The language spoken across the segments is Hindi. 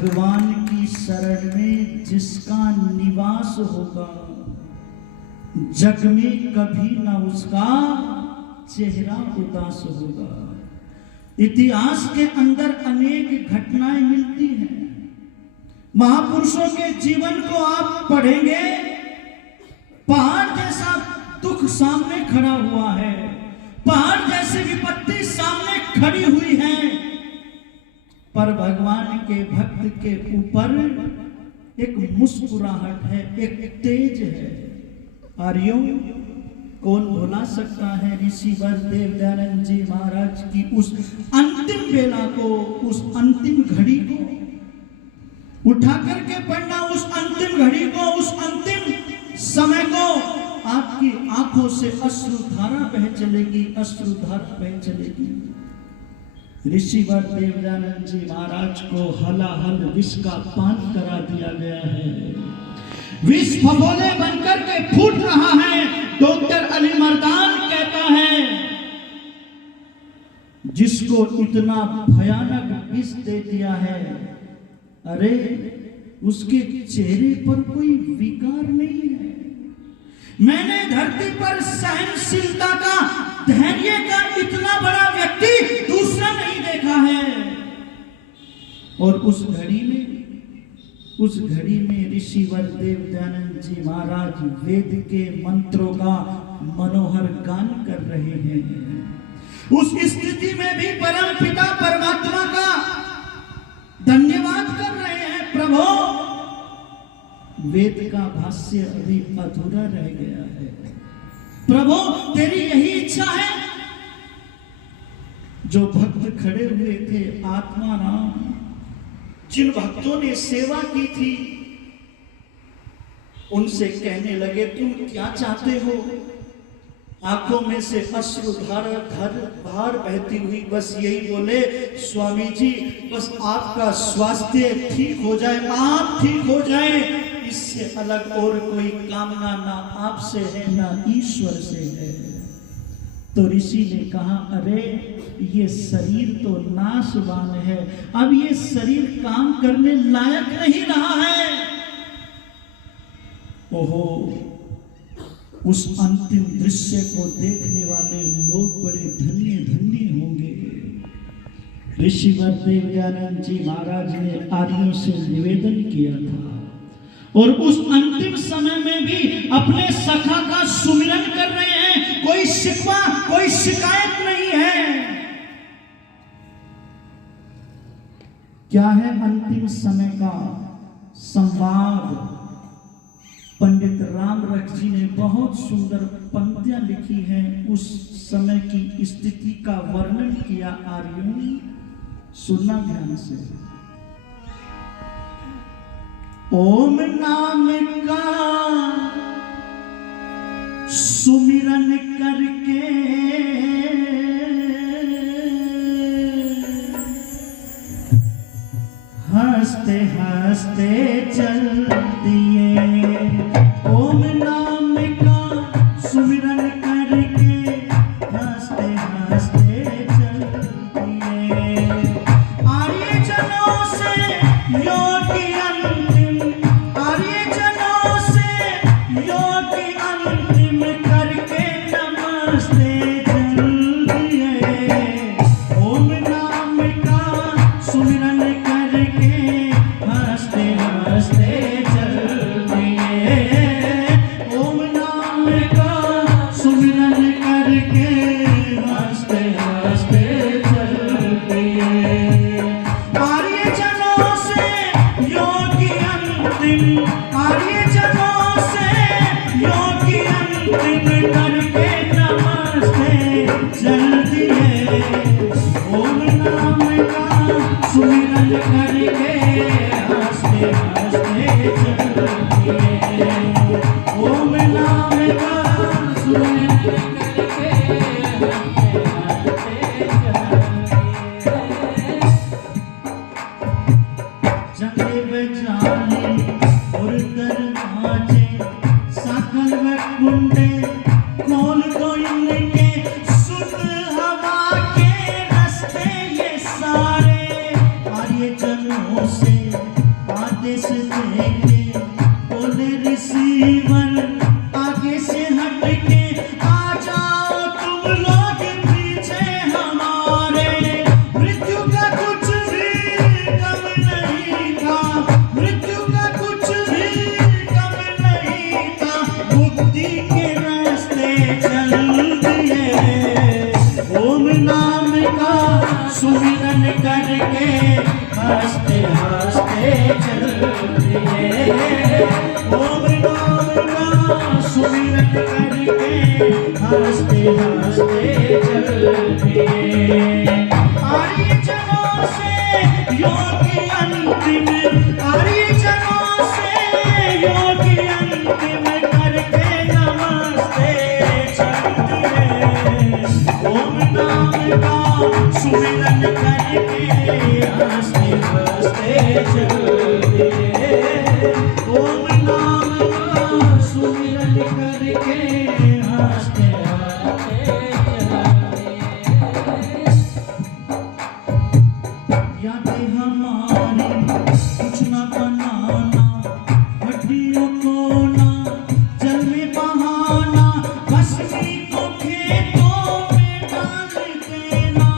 भगवान की शरण में जिसका निवास होगा, जग में कभी ना उसका चेहरा उदास होगा। इतिहास के अंदर अनेक घटनाएं मिलती हैं। महापुरुषों के जीवन को आप पढ़ेंगे, पहाड़ जैसा दुख सामने खड़ा हुआ है, पहाड़ जैसी विपत्ति सामने खड़ी हुई है, पर भगवान के भक्त के ऊपर एक मुस्कुराहट है, एक तेज है। आर्यों, कौन भुला सकता है ऋषिवर देव दयानंद जी महाराज की उस अंतिम बेला को, उस अंतिम घड़ी को उठा करके पढ़ना, उस अंतिम घड़ी को, उस अंतिम समय को। आपकी आंखों से अश्रुधारा बह चलेगी, अश्रुधारा बह चलेगी। ऋषिवर देव दयानंद जी महाराज को हलाहल विष का पान करा दिया गया है। विष फफोले बनकर के फूट रहा है। डॉक्टर अली मर्दान कहता है, जिसको इतना भयानक विष दे दिया है, अरे उसके चेहरे पर कोई विकार नहीं है। मैंने धरती पर सहनशीलता का, धैर्य का इतना बड़ा व्यक्ति दूसरा नहीं देखा है। और उस घड़ी में ऋषिवर देव दयानंद जी महाराज वेद के मंत्रों का मनोहर गान कर रहे हैं। उस स्थिति में भी परम पिता परमात्मा का धन्यवाद कर रहे हैं। प्रभु, वेद का भाष्य अभी अधूरा रह गया है। प्रभु, तेरी यही इच्छा है। जो भक्त खड़े हुए थे आत्मा राम, जिन भक्तों ने सेवा की थी, उनसे कहने लगे, तुम क्या चाहते हो? आंखों में से अश्रुधारा धार बहती हुई बस यही बोले, स्वामी जी, बस आपका स्वास्थ्य ठीक हो जाए, आप ठीक हो जाए, इससे अलग और कोई कामना ना आपसे है ना ईश्वर से है। तो ऋषि ने कहा, अरे ये शरीर तो नाशवान है, अब ये शरीर काम करने लायक नहीं रहा है। ओहो, उस अंतिम दृश्य को देखने वाले लोग बड़े धन्य धन्य होंगे। ऋषिवर देव दयानंद जी महाराज ने आर्यों से निवेदन किया था, और उस अंतिम समय में भी अपने सखा का सुमिरन कर रहे हैं। कोई शिकवा, कोई शिकायत नहीं है। क्या है अंतिम समय का संवाद? पंडित राम रख जी ने बहुत सुंदर पंक्तियां लिखी हैं, उस समय की स्थिति का वर्णन किया। आर्यों, सुनना ध्यान से। ओम नाम का सुमिरन करके हंसते हंसते चल दिए। ओम नाम का सुमिरन करके हंसते हंसते चल दिए। आर्य जनों से योगी अंतिम, आर्य जनों से योगी अंतिम करके नमस्ते चल दिए। ओम नाम का सुमिरन करके हंसते हंसते चल दिए। ओम नाम का सुमिरन करके हंसते हंसते चल दिए। आर्य जनों से योगी अंतिम, आर्य जनों से योगी अंतिम करके नमस्ते चल दिए। ओम नाम का सुमिरन करके हंसते हंसते चल दिए। ओम नाम का सुमिरन करके हंसते हंसते चल दिए। जंगे बजाने और दरवाजे सकल व कुंडे खोल दो इनके, शुद्ध हवा के नाम का सुमिरन करके हंसते हंसते चल दिए। ओम नाम का सुमिरन करके हंसते हंसते चल दिए। आर्य जनों से योगी अंतिम, आर्य जनों से योगी अंतिम करके नमस्ते चल दिए। ओम नाम का सुमिरन करके हंसते हंसते चल दिए। ओम नाम का सुमिरन करके हंसते हंसते चल दिए। यादें हमारी कुछ न बनाना, हड्डियों को ना जल में बहाना, भस्मी को खेतों में डाल देना।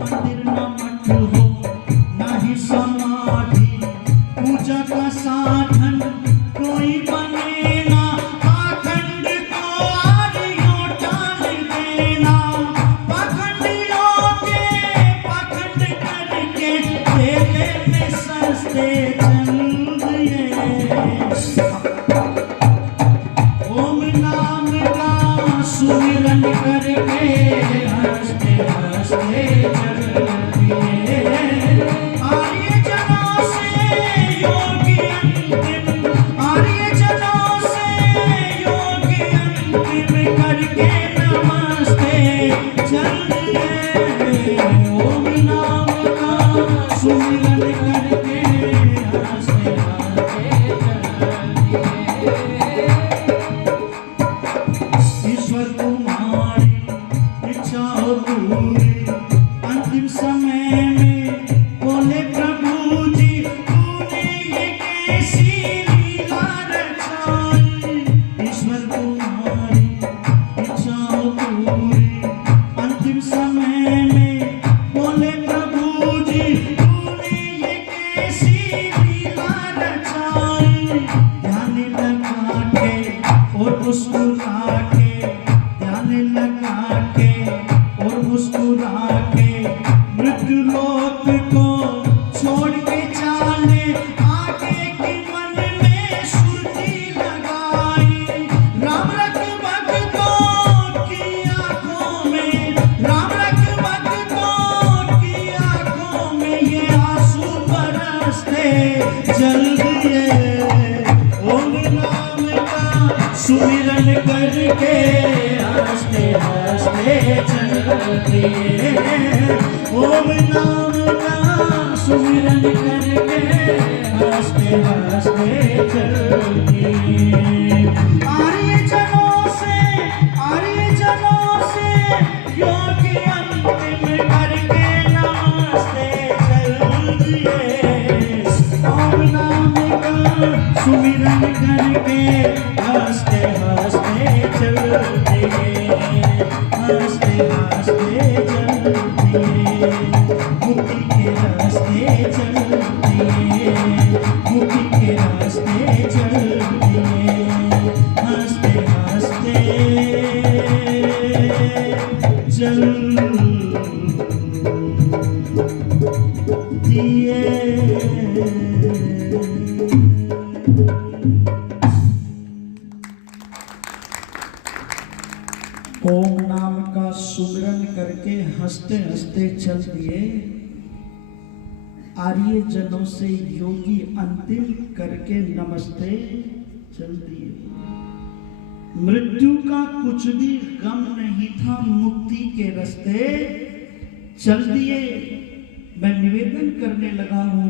मंदिर न मठ हो ना ही समाधि, पूजा का साधन कोई बने ना। पाखंड को आर्यों टाल देना, पाखंडियों के पाखंड करके तेले में सस्ते चल दिए। ओम नाम का सुमिरन करके हंसते हंसते चल दिए। आर्य जनों से योगी अंतिम, आर्य जनों से योगी अंतिम करके नमस्ते चल दिए। ओम नाम का सुमिरन करके हंसते हंसते चल दिए। ईश्वर तुम्हारी इच्छा हो पूरी, अंतिम समय में बोले प्रभु जी तूने ये कैसी लीला रचाई। ईश्वर तुम्हारी इच्छा हो पूरी, अंतिम समय में बोले प्रभु जी तूने ये कैसी लीला रचाई। ध्यान लगा के और मुस्कुरा के, ध्यान लगा के और मुस्कुरा के, मृत्यु लोक को छोड़ के चाले आगे की मन में सुरती लगाई। राम रख भक्तों की आंखों में, राम रख भक्तों की आंखों में ये आंसू बरसते जल दिए। ओम नाम का सुमिरन करके हंसते हंसते चल दिए। ओम नाम का सुमिरन करके हंसते हंसते चल दिए। आर्य जनों से योगी अंतिम करके नमस्ते चल दिए। ओम नाम का सुमिरन करके हंसते हंसते चल दिए। हंसते हंसते चल दिए। मुक्ति के रास्ते चल दिए। मुक्ति के रास्ते चल दिए। हंसते हंसते चल दिए। ओम नाम का सुमिरन करके हंसते हंसते चल दिए। आर्य जनों से योगी अंतिम करके नमस्ते चल दिए। मृत्यु का कुछ भी गम नहीं था, मुक्ति के रास्ते चल दिए। मैं निवेदन करने लगा हूं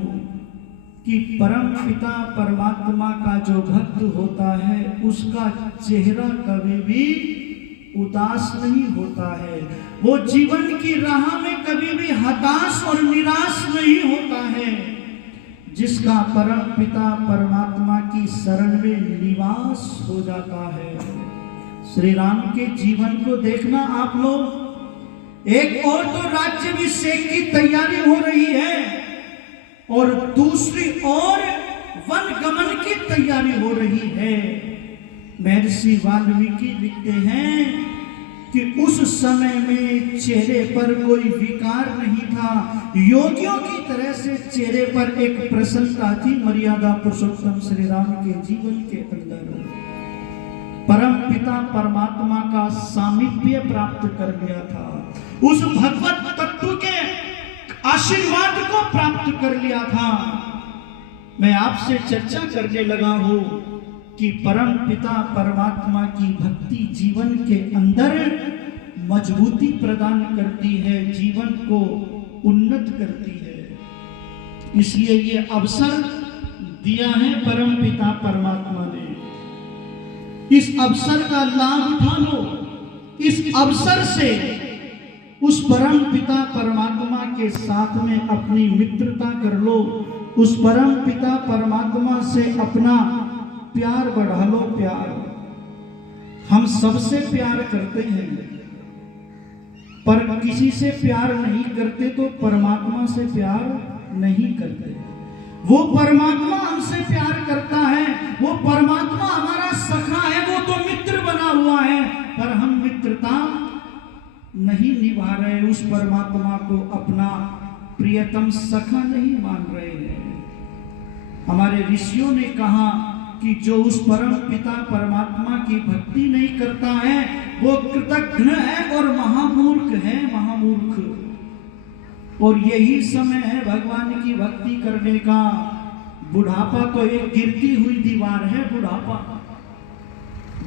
कि परम पिता परमात्मा का जो भक्त होता है उसका चेहरा कभी भी उदास नहीं होता है। वो जीवन की राह में कभी भी हताश और निराश नहीं होता है। जिसका परम पिता परमात्मा की शरण में निवास हो जाता है। श्री राम के जीवन को देखना आप लोग, एक और तो राज्याभिषेक की तैयारी हो रही है और दूसरी ओर वन गमन की तैयारी हो रही है। महर्षि वाल्मीकि लिखते हैं कि उस समय में चेहरे पर कोई विकार नहीं था, योगियों की तरह से चेहरे पर एक प्रसन्नता थी। मर्यादा पुरुषोत्तम श्री राम के जीवन के अंदर परम पिता परमात्मा का सामीप्य प्राप्त कर लिया था, उस भगवत तत्व के आशीर्वाद को प्राप्त कर लिया था। मैं आपसे चर्चा करने लगा हूं कि परम पिता परमात्मा की भक्ति जीवन के अंदर मजबूती प्रदान करती है, जीवन को उन्नत करती है। इसलिए ये अवसर दिया है परम पिता परमात्मा ने। इस अवसर का लाभ उठा लो, इस अवसर से उस परम पिता परमात्मा के साथ में अपनी मित्रता कर लो, उस परम पिता परमात्मा से अपना प्यार बढ़ा लो। प्यार हम सबसे प्यार करते हैं, पर किसी से प्यार नहीं करते तो परमात्मा से प्यार नहीं करते। वो परमात्मा हमसे प्यार करता है, वो परमात्मा हमारा सखा है, वो तो मित्र बना हुआ है, पर हम मित्रता नहीं निभा रहे, उस परमात्मा को अपना प्रियतम सखा नहीं मान रहे हैं। हमारे ऋषियों ने कहा कि जो उस परम पिता परमात्मा की भक्ति नहीं करता है वो कृतघ्न है और महामूर्ख है, महामूर्ख। और यही समय है भगवान की भक्ति करने का। बुढ़ापा तो एक गिरती हुई दीवार है।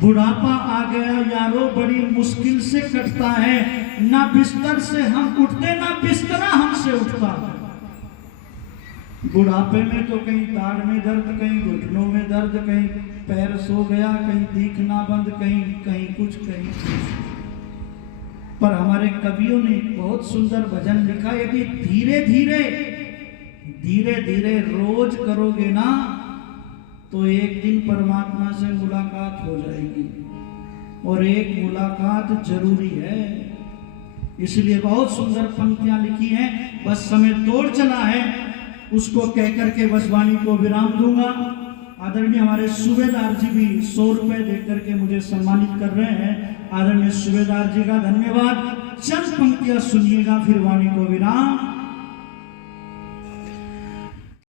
बुढ़ापा आ गया यारो, बड़ी मुश्किल से कटता है। ना बिस्तर से हम उठते, ना बिस्तरा हमसे उठता। बुढ़ापे में तो कहीं दाढ़ में दर्द, कहीं घुटनों में दर्द, कहीं पैर सो गया, कहीं दिखना बंद, कहीं कहीं कुछ, कहीं कुछ। पर हमारे कवियों ने बहुत सुंदर भजन लिखा, यदि धीरे धीरे धीरे धीरे रोज करोगे ना तो एक दिन परमात्मा से मुलाकात हो जाएगी, और एक मुलाकात जरूरी है। इसलिए बहुत सुंदर पंक्तियां लिखी हैं। बस समय तोड़ चला है, उसको कह करके बस वाणी को विराम दूंगा। आदरणीय हमारे सूबेदार जी भी 100 रुपए देकर के मुझे सम्मानित कर रहे हैं। आदरणीय सूबेदार जी का धन्यवाद। चंद पंक्तियां सुनिएगा, फिर वाणी को विराम।